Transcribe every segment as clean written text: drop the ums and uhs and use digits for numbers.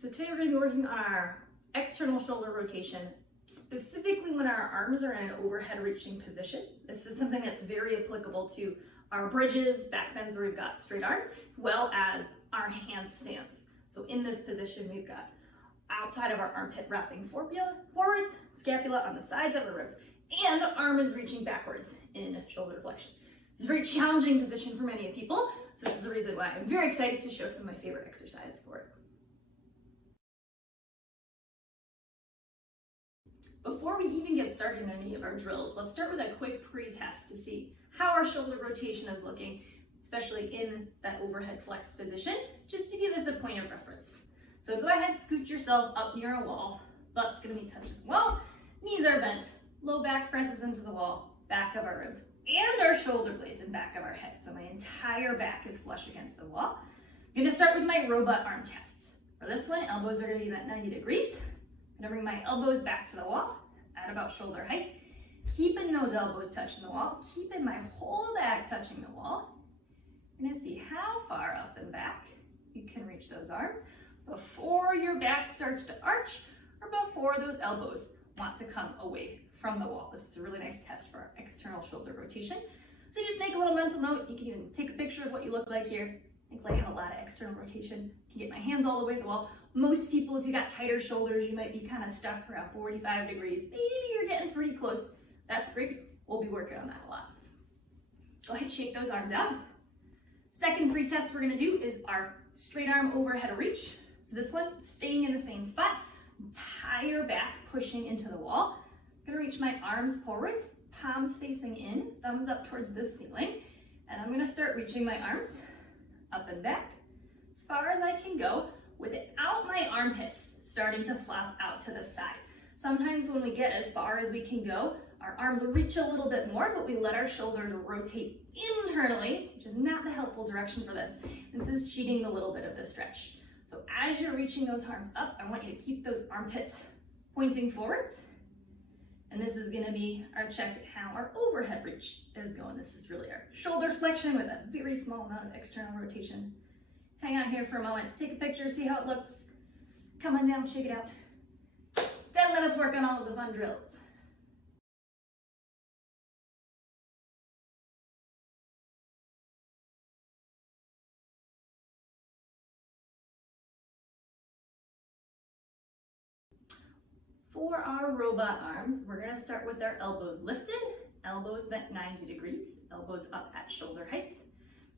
So today we're going to be working on our external shoulder rotation, specifically when our arms are in an overhead reaching position. This is something that's very applicable to our bridges, back bends where we've got straight arms, as well as our handstands. So in this position, we've got outside of our armpit wrapping forwards, scapula on the sides of our ribs, and arm is reaching backwards in shoulder flexion. It's a very challenging position for many people, so this is the reason why I'm very excited to show some of my favorite exercises for it. Before we even get started in any of our drills, let's start with a quick pre-test to see how our shoulder rotation is looking, especially in that overhead flexed position, just to give us a point of reference. So go ahead and scoot yourself up near a wall. Butt's gonna be touching the wall, knees are bent, low back presses into the wall, back of our ribs, and our shoulder blades and back of our head. So my entire back is flush against the wall. I'm gonna start with my robot arm tests. For this one, elbows are gonna be at 90 degrees. I'm gonna bring my elbows back to the wall at about shoulder height. Keeping those elbows touching the wall, keeping my whole back touching the wall. I'm gonna see how far up and back you can reach those arms before your back starts to arch or before those elbows want to come away from the wall. This is a really nice test for external shoulder rotation. So just make a little mental note. You can even take a picture of what you look like here. Thankfully, I have a lot of external rotation. I can get my hands all the way to the wall. Most people, if you got tighter shoulders, you might be kind of stuck around 45 degrees. Maybe you're getting pretty close. That's great. We'll be working on that a lot. Go ahead and shake those arms out. Second pre-test we're gonna do is our straight arm overhead reach. So this one, staying in the same spot, entire back pushing into the wall. I'm gonna reach my arms forwards, palms facing in, thumbs up towards the ceiling. And I'm gonna start reaching my arms up and back as far as I can go without my armpits starting to flap out to the side. Sometimes when we get as far as we can go, our arms will reach a little bit more, but we let our shoulders rotate internally, which is not the helpful direction for this. This is cheating a little bit of the stretch. So as you're reaching those arms up, I want you to keep those armpits pointing forwards. And this is gonna be our check at how our overhead reach is going. This is really our shoulder flexion with a very small amount of external rotation. Hang out here for a moment, take a picture, see how it looks. Come on down, shake it out. Then let us work on all of the fun drills. For our robot arms, we're gonna start with our elbows lifted, elbows bent 90 degrees, elbows up at shoulder height.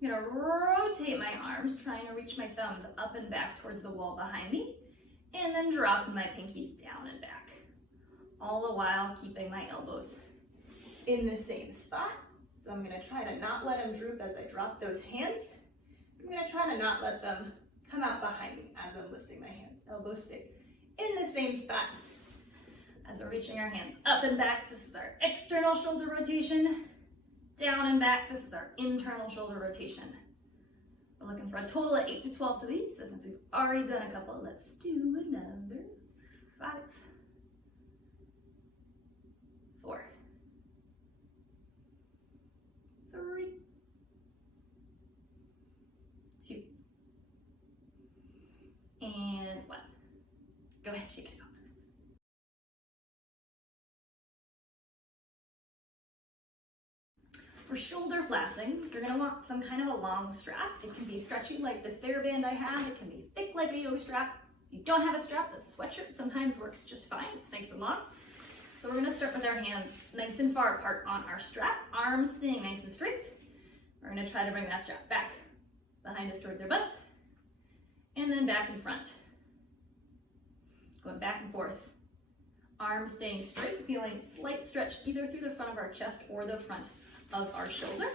I'm gonna rotate my arms, trying to reach my thumbs up and back towards the wall behind me, and then drop my pinkies down and back. All the while keeping my elbows in the same spot. So I'm gonna try to not let them droop as I drop those hands. I'm gonna try to not let them come out behind me as I'm lifting my hands. Elbows stay in the same spot. As we're reaching our hands up and back, this is our external shoulder rotation. Down and back, this is our internal shoulder rotation. We're looking for a total of 8 to 12 of these. So since we've already done a couple, let's do another 5, 4, 3, 2, and 1. Go ahead, shake it out. For shoulder flexing, you're gonna want some kind of a long strap. It can be stretchy like this TheraBand I have. It can be thick like a yoga strap. If you don't have a strap, this sweatshirt sometimes works just fine. It's nice and long. So we're gonna start with our hands nice and far apart on our strap, arms staying nice and straight. We're gonna try to bring that strap back behind us towards our butt, and then back in front. Going back and forth. Arms staying straight, feeling slight stretch either through the front of our chest or the front of our shoulder.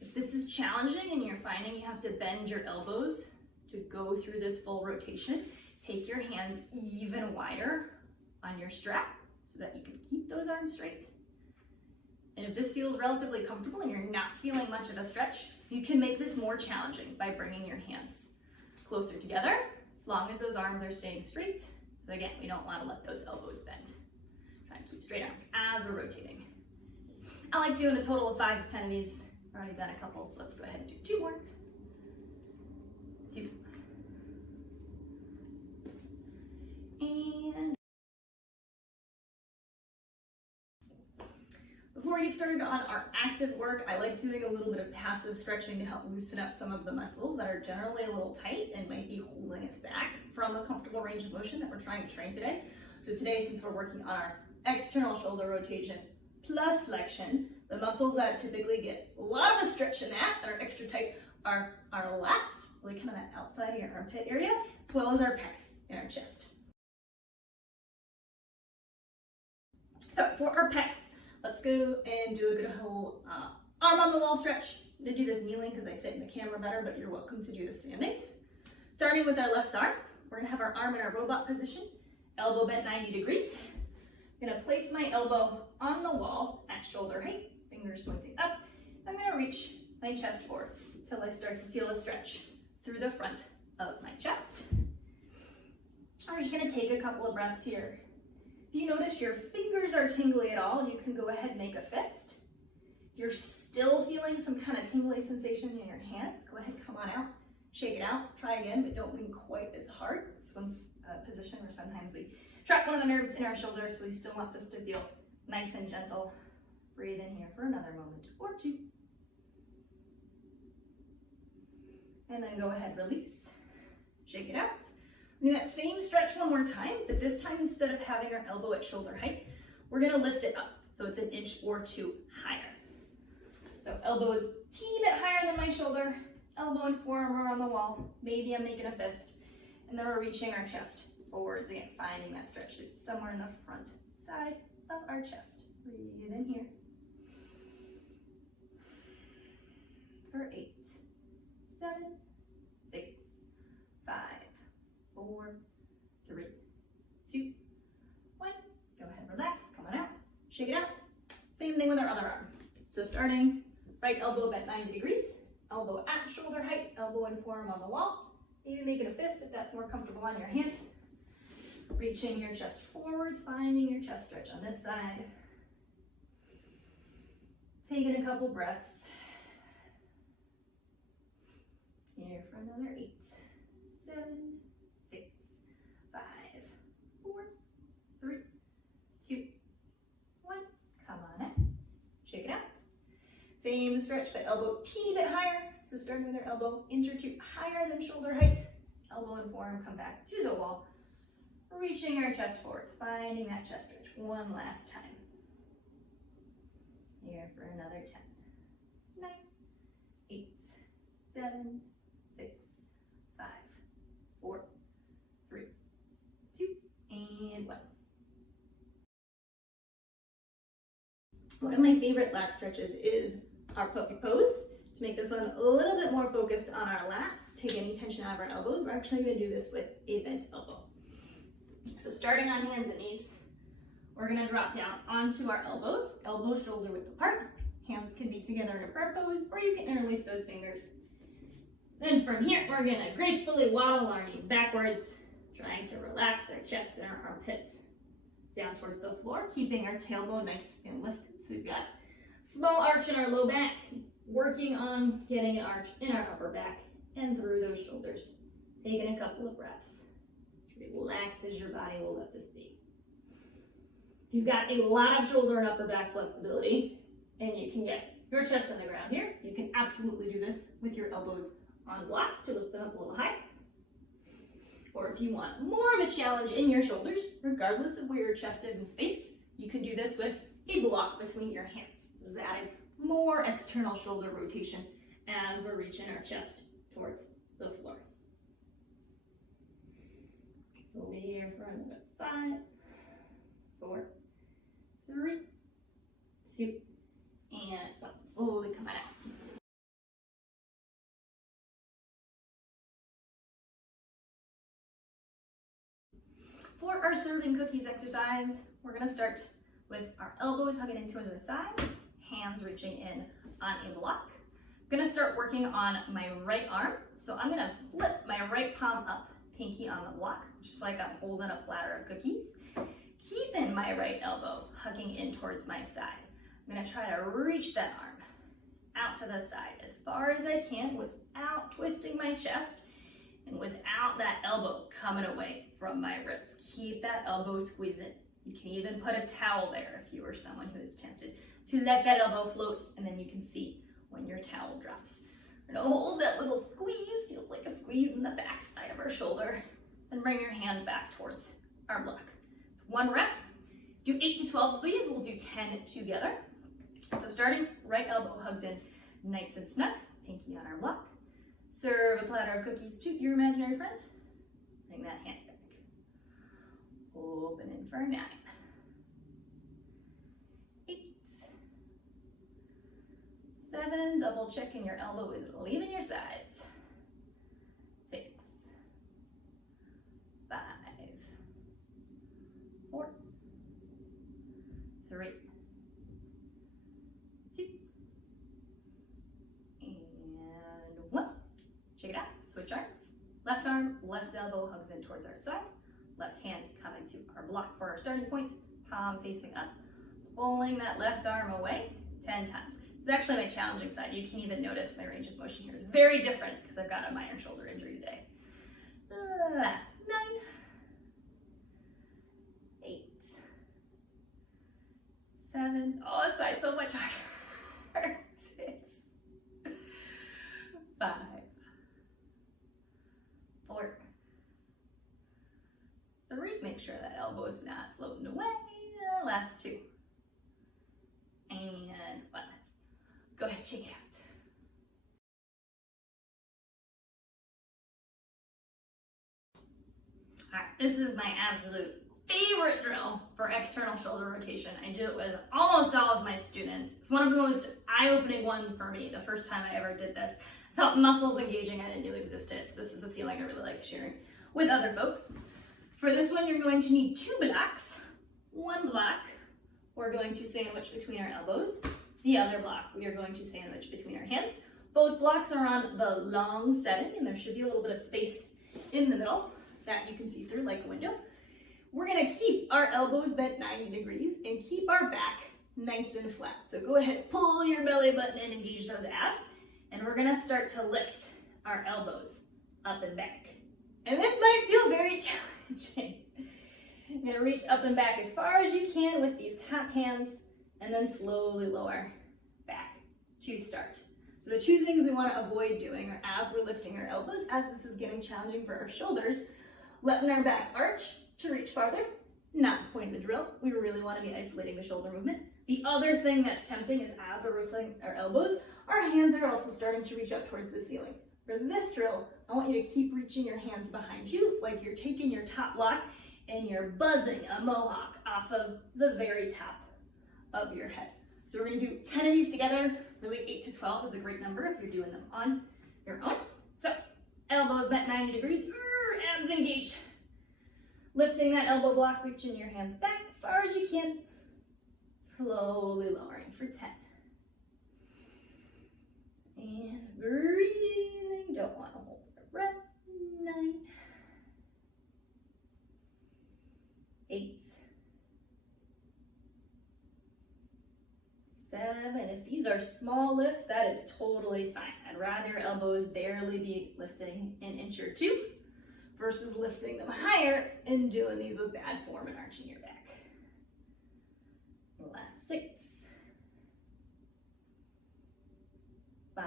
If this is challenging and you're finding you have to bend your elbows to go through this full rotation, take your hands even wider on your strap so that you can keep those arms straight. And if this feels relatively comfortable and you're not feeling much of a stretch, you can make this more challenging by bringing your hands closer together, as long as those arms are staying straight. So again, we don't want to let those elbows bend. Try to keep straight arms as we're rotating. I like doing a total of 5 to 10 of these. I've already done a couple, so let's go ahead and do 2 more. 2, and before we get started on our active work, I like doing a little bit of passive stretching to help loosen up some of the muscles that are generally a little tight and might be holding us back from a comfortable range of motion that we're trying to train today. So today, since we're working on our external shoulder rotation plus flexion, the muscles that typically get a lot of a stretch in that are extra tight are our lats, really kind of that outside of your armpit area, as well as our pecs in our chest. So for our pecs, let's go and do a good whole arm on the wall stretch. I'm gonna do this kneeling because I fit in the camera better, but you're welcome to do this standing. Starting with our left arm, we're gonna have our arm in our robot position, elbow bent 90 degrees. I'm gonna place my elbow on the wall at shoulder height, fingers pointing up. I'm gonna reach my chest forwards until I start to feel a stretch through the front of my chest. I'm just gonna take a couple of breaths here. If you notice your fingers are tingly at all, you can go ahead and make a fist. If you're still feeling some kind of tingly sensation in your hands, go ahead, come on out, shake it out, try again, but don't lean quite as hard. This one's a position where sometimes we trap one of the nerves in our shoulder, so we still want this to feel nice and gentle. Breathe in here for another moment or two. And then go ahead, release, shake it out. Do that same stretch one more time, but this time instead of having our elbow at shoulder height, we're gonna lift it up so it's an inch or two higher. So elbow is a teeny bit higher than my shoulder, elbow and forearm are on the wall. Maybe I'm making a fist, and then we're reaching our chest forwards again, finding that stretch somewhere in the front side of our chest. Breathe in here. For 8, 7, 6, 5, 4, 3, 2, 1. Go ahead, relax, come on out, shake it out. Same thing with our other arm. So starting, right elbow bent 90 degrees, elbow at shoulder height, elbow and forearm on the wall. Maybe make it a fist if that's more comfortable on your hand. Reaching your chest forwards, finding your chest stretch on this side. Taking a couple breaths. Here for another 8, 7, 6, 5, 4, 3, 2, 1. Come on in. Shake it out. Same stretch, but elbow teeny bit higher. So starting with our elbow inch or two higher than shoulder height. Elbow and forearm come back to the wall. Reaching our chest forward, finding that chest stretch one last time. Here for another 10, 9, 8, 7, 6, 5, 4, 3, 2, and 1. One of my favorite lat stretches is our puppy pose. To make this one a little bit more focused on our lats, take any tension out of our elbows. We're actually going to do this with a bent elbow. So starting on hands and knees, we're going to drop down onto our elbows, elbow shoulder width apart. Hands can be together in a prayer pose, or you can interlace those fingers. Then from here, we're going to gracefully waddle our knees backwards, trying to relax our chest and our armpits down towards the floor, keeping our tailbone nice and lifted. So we've got small arch in our low back, working on getting an arch in our upper back and through those shoulders. Taking a couple of breaths. Relaxed as your body will let this be. If you've got a lot of shoulder and upper back flexibility, and you can get your chest on the ground here, you can absolutely do this with your elbows on blocks to lift them up a little higher. Or if you want more of a challenge in your shoulders, regardless of where your chest is in space, you can do this with a block between your hands. This is adding more external shoulder rotation as we're reaching our chest towards the floor. So we'll be here for another 5, 4, 3, 2, and 1. Slowly come out. For our serving cookies exercise, we're going to start with our elbows hugging into the sides, hands reaching in on a block. I'm going to start working on my right arm. So I'm going to flip my right palm up, pinky on the block, just like I'm holding a platter of cookies. Keeping my right elbow hugging in towards my side. I'm going to try to reach that arm out to the side as far as I can without twisting my chest and without that elbow coming away from my ribs. Keep that elbow squeezed in. You can even put a towel there if you are someone who is tempted to let that elbow float, and then you can see when your towel drops. We're gonna hold that little squeeze, feels like a squeeze in the back side of our shoulder, and bring your hand back towards our block. It's 1 rep. Do 8 to 12 of these, we'll do 10 together. So starting, right elbow hugged in, nice and snug, pinky on our block. Serve a platter of cookies to your imaginary friend. Bring that hand back. Open in for 9. 8. 7, double checking your elbow isn't leaving your sides. 6. 5. 4. 3. 2. And 1. Check it out. Switch arms. Left arm, left elbow hugs in towards our side. Left hand coming to our block for our starting point. Palm facing up. Pulling that left arm away 10 times. It's actually my challenging side. You can even notice my range of motion here is very different because I've got a minor shoulder injury today. Last 9. 8. 7. Oh, this side's so much harder. 6. 5. 4. 3. Make sure that elbow is not floating away. Last 2. And 1. Go ahead, check it out. All right, this is my absolute favorite drill for external shoulder rotation. I do it with almost all of my students. It's one of the most eye-opening ones for me. The first time I ever did this, I felt muscles engaging I didn't know existed. So this is a feeling I really like sharing with other folks. For this one, you're going to need 2 blocks. 1 block, we're going to sandwich between our elbows. The other block, we are going to sandwich between our hands. Both blocks are on the long setting, and there should be a little bit of space in the middle that you can see through like a window. We're gonna keep our elbows bent 90 degrees and keep our back nice and flat. So go ahead, pull your belly button and engage those abs, and we're gonna start to lift our elbows up and back. And this might feel very challenging. You're gonna reach up and back as far as you can with these top hands, and then slowly lower back to start. So the 2 things we want to avoid doing are, as we're lifting our elbows, as this is getting challenging for our shoulders, letting our back arch to reach farther, not the point of the drill. We really want to be isolating the shoulder movement. The other thing that's tempting is, as we're lifting our elbows, our hands are also starting to reach up towards the ceiling. For this drill, I want you to keep reaching your hands behind you like you're taking your top block and you're buzzing a mohawk off of the very top of your head. So we're going to do 10 of these together. Really, 8 to 12 is a great number if you're doing them on your own. So elbows bent 90 degrees, abs engaged. Lifting that elbow block, reaching your hands back as far as you can. Slowly lowering for 10. And breathing, don't want to hold the breath. 9. 8. 7. If these are small lifts, that is totally fine. I'd rather your elbows barely be lifting an inch or 2 versus lifting them higher and doing these with bad form and arching your back. Last 6. 5.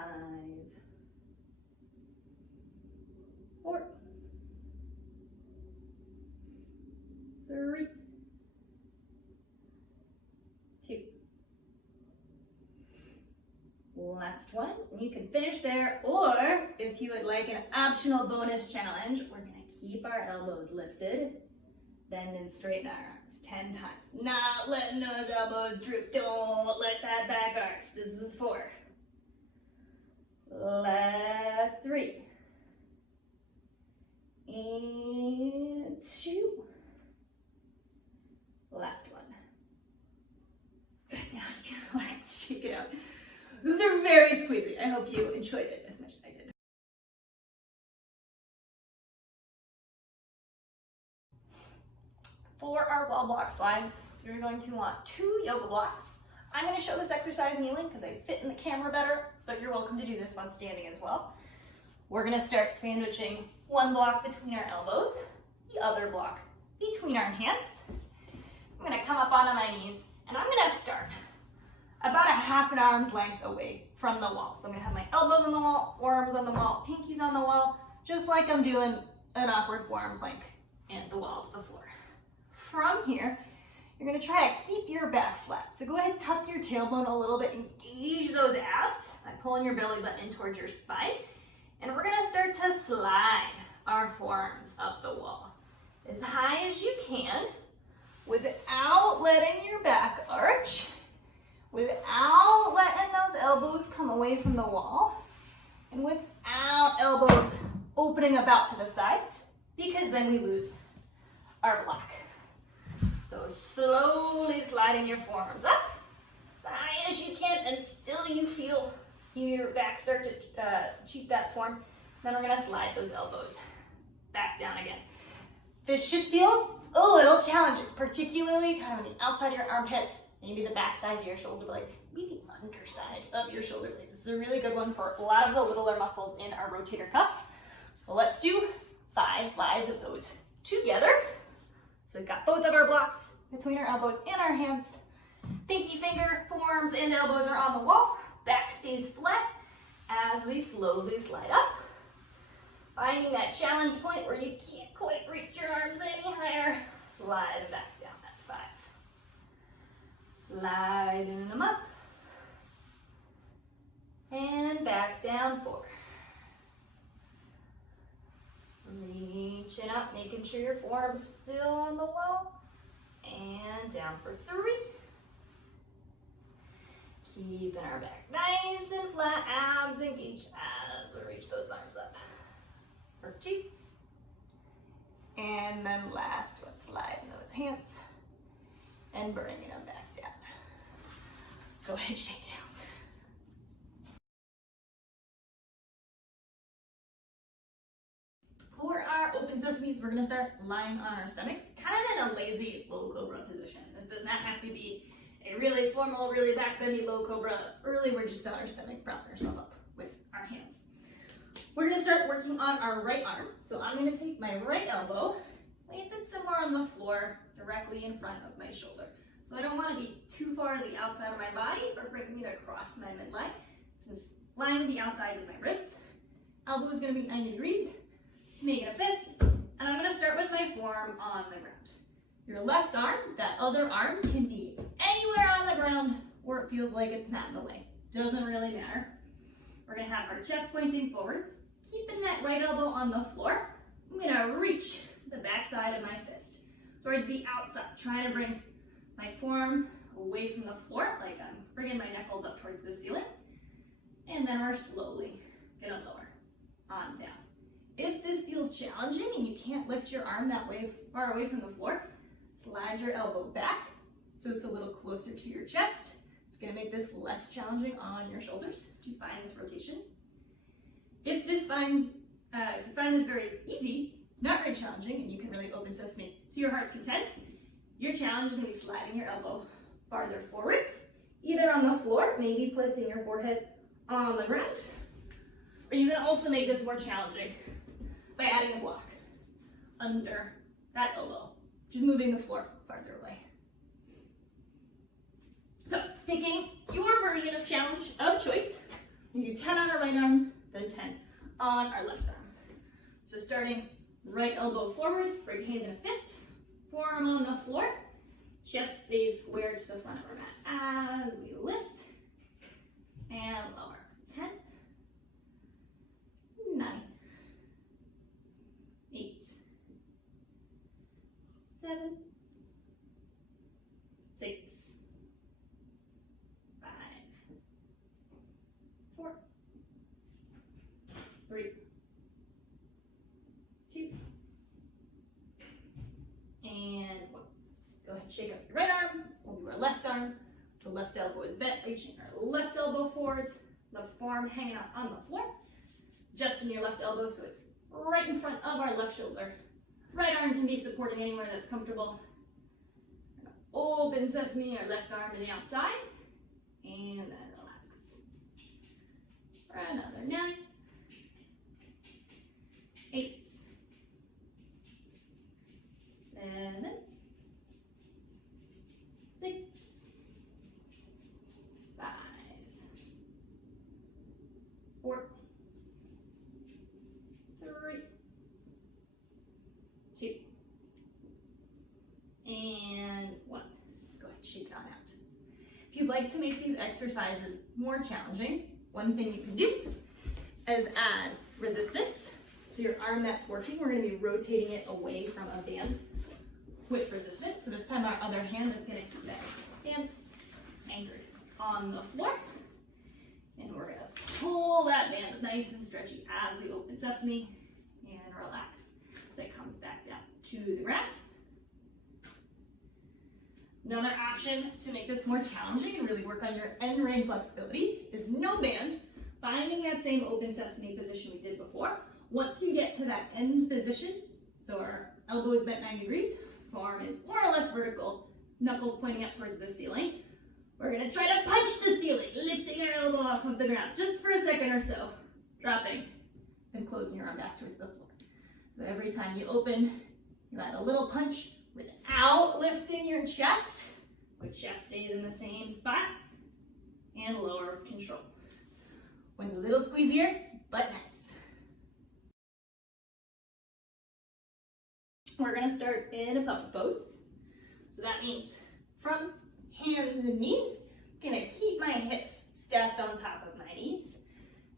4. 3. 2. Last one. You can finish there, or if you would like an optional bonus challenge, we're going to keep our elbows lifted, bend and straighten our arms 10 times. Not letting those elbows droop. Don't let that back arch. This is 4. Last 3. And 2. Last one. Good. Now you can relax, shake it out. Those are very squeezy. I hope you enjoyed it as much as I did. For our wall block slides, you're going to want 2 yoga blocks. I'm going to show this exercise kneeling because they fit in the camera better, but you're welcome to do this one standing as well. We're gonna start sandwiching one block between our elbows, the other block between our hands. I'm gonna come up onto my knees and I'm gonna start about a half an arm's length away from the wall. So I'm gonna have my elbows on the wall, forearms on the wall, pinkies on the wall, just like I'm doing an awkward forearm plank, and the wall's the floor. From here, you're gonna try to keep your back flat. So go ahead and tuck your tailbone a little bit, engage those abs by pulling your belly button in towards your spine. And we're gonna start to slide our forearms up the wall as high as you can without letting your back arch, without letting those elbows come away from the wall, and without elbows opening up out to the sides, because then we lose our block. So slowly sliding your forearms up as high as you can until you feel your back start to cheat that form. Then we're gonna slide those elbows back down again. This should feel a little challenging, particularly kind of on the outside of your armpits, maybe the back side of your shoulder blade, maybe the underside of your shoulder blade. This is a really good one for a lot of the littler muscles in our rotator cuff. So let's do 5 slides of those together. So we've got both of our blocks between our elbows and our hands. Pinky finger, forearms, and elbows are on the wall. Back stays flat as we slowly slide up. Finding that challenge point where you can't quite reach your arms any higher. Slide them back down, that's 5. Sliding them up. And back down, 4. Reaching up, making sure your forearm's still on the wall. And down for 3. Keeping our back nice and flat, abs engaged as we reach those arms up. For 2. And then last one, sliding those hands and bringing them back down. Go ahead, shake it out. For our open sesames, we're gonna start lying on our stomachs, kind of in a lazy low cobra position. This does not have to be a really formal, really back bendy low cobra. Really, we're just on our stomach, propping ourselves up with our hands. We're gonna start working on our right arm. So I'm gonna take my right elbow, place it somewhere on the floor, directly in front of my shoulder. So I don't wanna be too far to the outside of my body or bring me to cross my midline. Since line the outside of my ribs. Elbow is gonna be 90 degrees, make it a fist, and I'm gonna start with my forearm on the ground. Your left arm, that other arm, can be anywhere on the ground where it feels like it's not in the way. Doesn't really matter. We're gonna have our chest pointing forwards, keeping that right elbow on the floor. I'm gonna reach the back side of my fist towards the outside, trying to bring my forearm away from the floor, like I'm bringing my knuckles up towards the ceiling. And then we're slowly gonna lower on down. If this feels challenging and you can't lift your arm that way far away from the floor, slide your elbow back so it's a little closer to your chest. It's gonna make this less challenging on your shoulders to find this rotation. If you find this very easy, not very challenging, and you can really open sesame to your heart's content, your challenge is gonna be sliding your elbow farther forwards, either on the floor, maybe placing your forehead on the ground, or you can also make this more challenging by adding a block under that elbow, just moving the floor farther away. So, picking your version of challenge of choice, we do 10 on our right arm, then 10 on our left arm. So starting right elbow forwards, right hand in a fist, forearm on the floor, chest stays square to the front of our mat as we lift and lower. 10, 9, 8, 7, 6, 5, 4, 3, 2, and 1. Go ahead and shake up your right arm. We'll do our left arm. The left elbow is bent, reaching our left elbow forwards, left forearm hanging out on the floor. Adjusting your left elbow so it's right in front of our left shoulder. Right arm can be supporting anywhere that's comfortable. Open sesame, our left arm to the outside, and then relax. For another 9, 4, 3, 2, and 1. Go ahead, shake it on out. If you'd like to make these exercises more challenging, one thing you can do is add resistance. So your arm that's working, we're going to be rotating it away from a band with resistance. So this time our other hand is going to keep that band anchored on the floor. And we're going to pull that band nice and stretchy as we open sesame and relax as it comes back down to the ground. Another option to make this more challenging and really work on your end range flexibility is no band, finding that same open sesame position we did before. Once you get to that end position, so our elbow is bent 90 degrees, forearm is more or less vertical, knuckles pointing up towards the ceiling. We're going to try to punch the ceiling, lifting our elbow off of the ground just for a second or so, dropping, and closing your arm back towards the floor. So every time you open, you add a little punch without lifting your chest. So chest stays in the same spot, and lower with control. With a little squeeze here, but nice. We're going to start in a puppy pose. So that means from hands and knees, I'm going to keep my hips stacked on top of my knees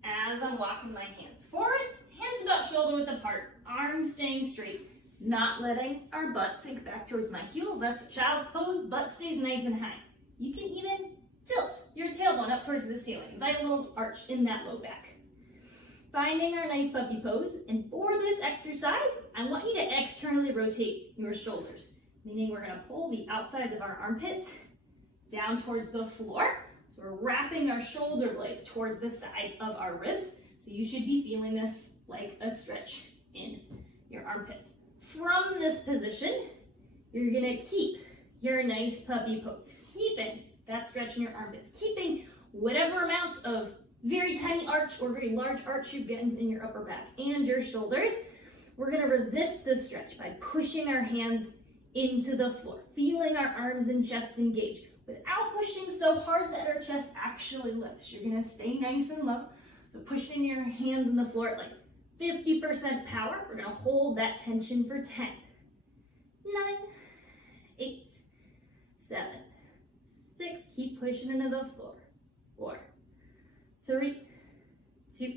as I'm walking my hands forwards, hands about shoulder width apart, arms staying straight, not letting our butt sink back towards my heels. That's a child's pose, butt stays nice and high. You can even tilt your tailbone up towards the ceiling. Invite a little arch in that low back. Finding our nice puppy pose, and for this exercise, I want you to externally rotate your shoulders, meaning we're going to pull the outsides of our armpits down towards the floor. So we're wrapping our shoulder blades towards the sides of our ribs. So you should be feeling this like a stretch in your armpits. From this position, you're going to keep your nice puppy pose, keeping that stretch in your armpits, keeping whatever amount of very tiny arch or very large arch you've gotten in your upper back and your shoulders. We're going to resist the stretch by pushing our hands into the floor, feeling our arms and chest engage without pushing so hard that our chest actually lifts. You're going to stay nice and low. So pushing your hands in the floor at like 50% power. We're going to hold that tension for 10, 9, 8, 7, 6. Keep pushing into the floor. 4, 3, 2,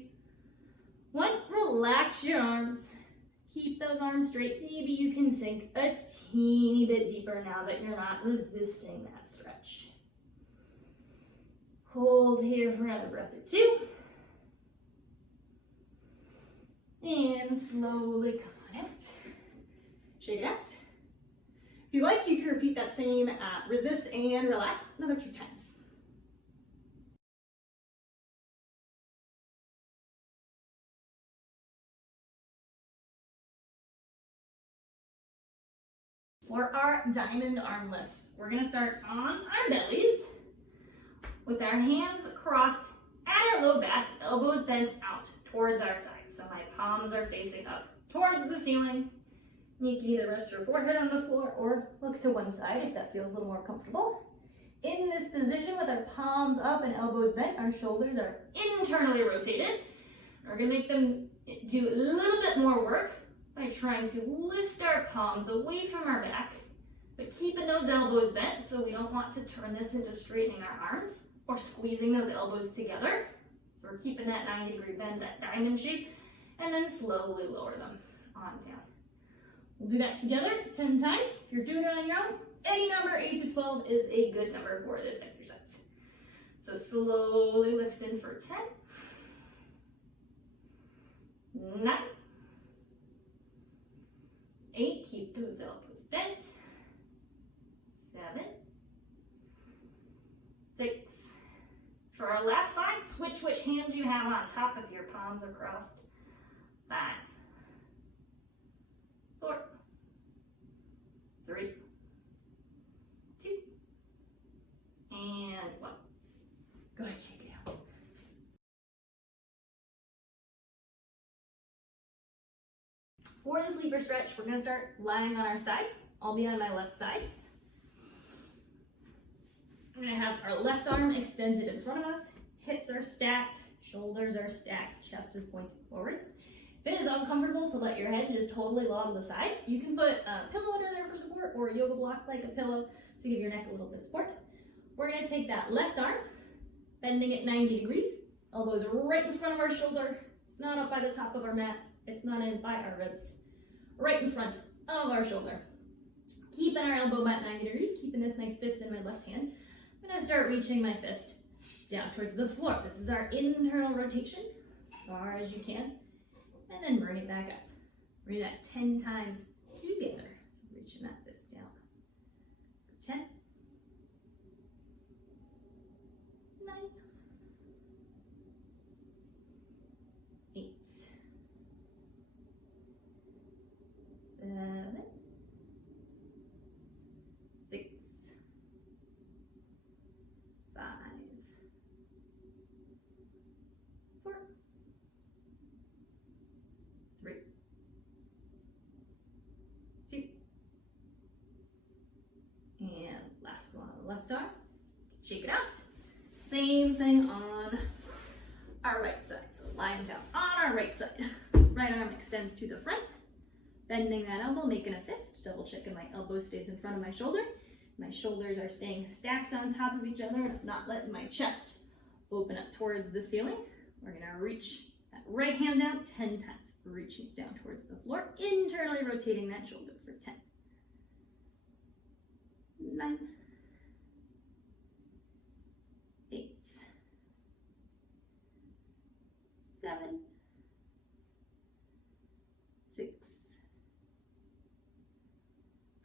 1. Relax your arms. Keep those arms straight. Maybe you can sink a teeny bit deeper now that you're not resisting that stretch. Hold here for another breath or 2. And slowly come on out. Shake it out. If you like, you can repeat that same resist and relax another 2 times. For our diamond arm lifts, we're going to start on our bellies with our hands crossed at our low back, elbows bent out towards our sides. So my palms are facing up towards the ceiling. You can either rest your forehead on the floor or look to one side if that feels a little more comfortable. In this position with our palms up and elbows bent, our shoulders are internally rotated. We're going to make them do a little bit more work by trying to lift our palms away from our back, but keeping those elbows bent, so we don't want to turn this into straightening our arms or squeezing those elbows together. So we're keeping that 90-degree bend, that diamond shape, and then slowly lower them on down. We'll do that together 10 times. If you're doing it on your own, any number 8 to 12 is a good number for this exercise. So slowly lift in for 10, 9, 8, keep those elbows bent, 7, 6. For our last 5, switch which hands you have on top if your palms are crossed. 5, 4, 3, 2, and 1. Go ahead, shake it out. For this lever stretch, we're going to start lying on our side. I'll be on my left side. I'm going to have our left arm extended in front of us. Hips are stacked, Shoulders are stacked, chest is pointed forwards. If it is uncomfortable to let your head just totally lie on the side, you can put a pillow under there for support or a yoga block like a pillow to give your neck a little bit of support. We're gonna take that left arm, bending it 90 degrees, elbows right in front of our shoulder. It's not up by the top of our mat, it's not in by our ribs. Right in front of our shoulder. Keeping our elbow at 90 degrees, keeping this nice fist in my left hand. I'm gonna start reaching my fist down towards the floor. This is our internal rotation, as far as you can. And then bring it back up. Bring that 10 times together. So reaching that fist down. 10, 9, 8, 7, 6, 5, 4, 3, 2, and last one on the left arm. Shake it out. Same thing on our right side. So lying down on our right side. Right arm extends to the front. Bending that elbow, making a fist. Double checking my elbow stays in front of my shoulder. My shoulders are staying stacked on top of each other, and I'm not letting my chest open up towards the ceiling. We're gonna reach that right hand out 10 times, reaching down towards the floor, internally rotating that shoulder for 10, 9, 8, 7, 6,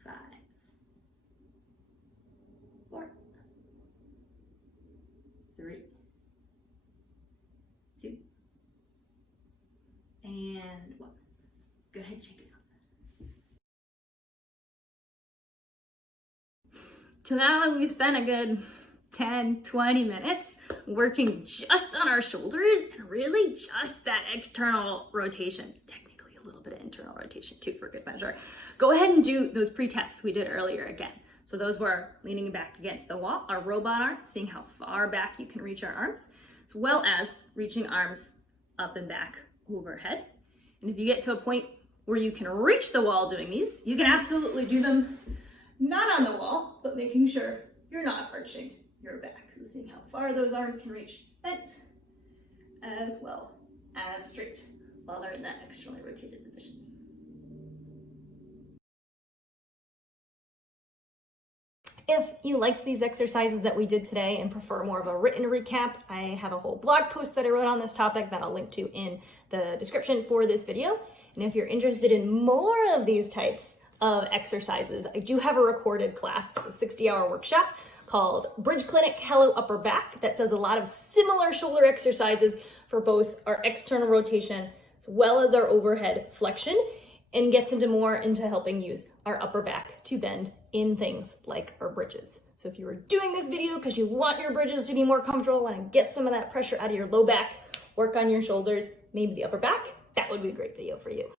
5, 4, 3, 2, and 1. Go ahead, check it out. So now that we've spent a good 10, 20 minutes working just on our shoulders and really just that external rotation, technically a little bit of internal rotation too for good measure, go ahead and do those pre-tests we did earlier again. So those were leaning back against the wall, our robot arm, seeing how far back you can reach our arms, as well as reaching arms up and back overhead. And if you get to a point where you can reach the wall doing these, you can absolutely do them not on the wall, but making sure you're not arching your back. So seeing how far those arms can reach bent as well as straight while they're in that externally rotated position. If you liked these exercises that we did today and prefer more of a written recap, I have a whole blog post that I wrote on this topic that I'll link to in the description for this video. And if you're interested in more of these types of exercises, I do have a recorded class, it's a 60-hour workshop called Bridge Clinic Hello Upper Back that does a lot of similar shoulder exercises for both our external rotation as well as our overhead flexion, and gets into helping use our upper back to bend in things like our bridges. So if you were doing this video because you want your bridges to be more comfortable and get some of that pressure out of your low back, work on your shoulders, maybe the upper back, that would be a great video for you.